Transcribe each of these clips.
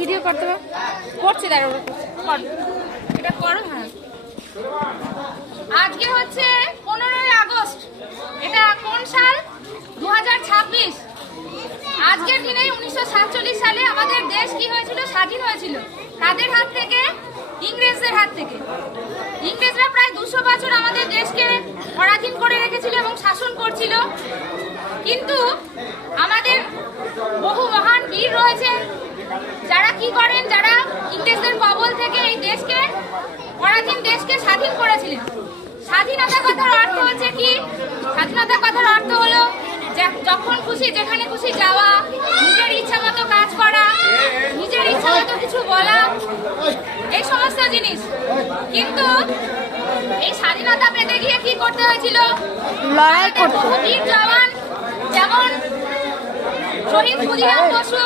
Video করতে হবে করছে দাঁড়াও এটা করো। হ্যাঁ আজকে হচ্ছে 15ই আগস্ট। এটা কোন সাল? 2026। আজকের দিনে 1947 সালে আমাদের দেশ কি হয়েছিল? স্বাধীন হয়েছিল। তাদের হাত থেকে? ইংরেজদের হাত থেকে। ইংরেজরা প্রায় 200 বছর আমাদের দেশকে পরাধীন করে রেখেছিল এবং শাসন করছিল। কিন্তু আমাদের বহু মহান বীর রয়েছে যারা কি করেন, যারা ইংরেজদের কবল থেকে এই দেশকে, পরাধীন দেশকে স্বাধীন করেছিলেন। স্বাধীনতা কথার অর্থ হচ্ছে কি? স্বাধীনতা কথার অর্থ হলো যখন খুশি যেখানে খুশি যাওয়া, নিজের ইচ্ছা মতো কাজ করা, নিজের ইচ্ছা মতো কিছু বলা, এই সমস্ত জিনিস। কিন্তু এই স্বাধীনতা পেতে গিয়ে কি করতে হয়েছিল? লড়াই করতে। বীর জওয়ান যেমন শহীদ ক্ষুদিরাম বসু,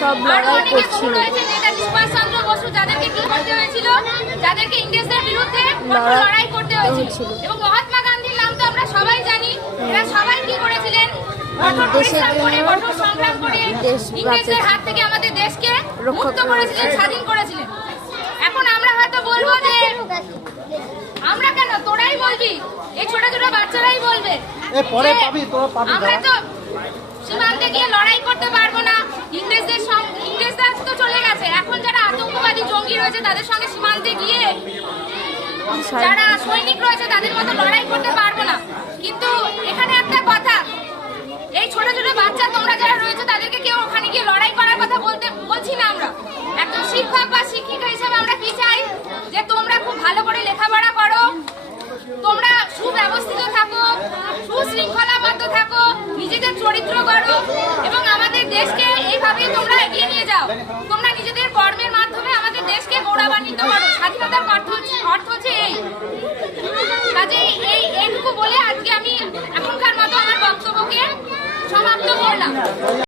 সব লড়াই করছিল। নেতাজি সুভাষচন্দ্র বসু, যাদেরকে কি করতে হয়েছিল? যাদেরকে ইংরেজদের বিরুদ্ধে লড়াই করতে হয়েছিল। এবং মহাত্মা গান্ধীর নাম তো আমরা সবাই জানি। এরা সবাই কি করেছিলেন? কঠোর পরিশ্রম করে, কঠোর সংগ্রাম করে ইংরেজদের হাত থেকে আমাদের দেশকে মুক্ত করেছিলেন, স্বাধীন করেছিলেন। এখন আমরা হয়তো বলবো যে আমরা কেন, তোরাই বলবি, এই ছোট ছোট বাচ্চারাই বলবে আমরা তো সীমান্তে গিয়ে লড়াই করতে পারবো না, ইংরেজরা তো চলে গেছে, এখন যারা আতঙ্কবাদী জঙ্গি রয়েছে তাদের সঙ্গে সীমান্তে গিয়ে যারা সৈনিক রয়েছে তাদের মতো লড়াই করতে পারবো না। কিন্তু এখানে একটা কথা, এই ছোট ছোট বাচ্চা তোমরা যারা রয়েছে তাদেরকে কেউ ওখানে গিয়ে লড়াই করার কথা বলছি না। আমরা একজন শিক্ষক বা শিক্ষিকা হিসেবে আমরা কি চাই? যে তোমরা খুব ভালো করে লেখাপড়া করো, তোমরা সুব্যবস্থিত থাকো, সুশৃঙ্খলাবদ্ধ থাকো, নিজেদের চরিত্র করো এবং আমাদের দেশকে এইভাবে তোমরা এগিয়ে নিয়ে যাও। তোমরা নিজেদের কর্মের মাধ্যমে আমাদের দেশকে গৌরবান্বিত করো। স্বাধীনতার অর্থ হচ্ছে এই। কাজেই এইটুকু বলে আজকে আমি এখনকার মতো আমার বক্তব্যকে সমাপ্ত করলাম।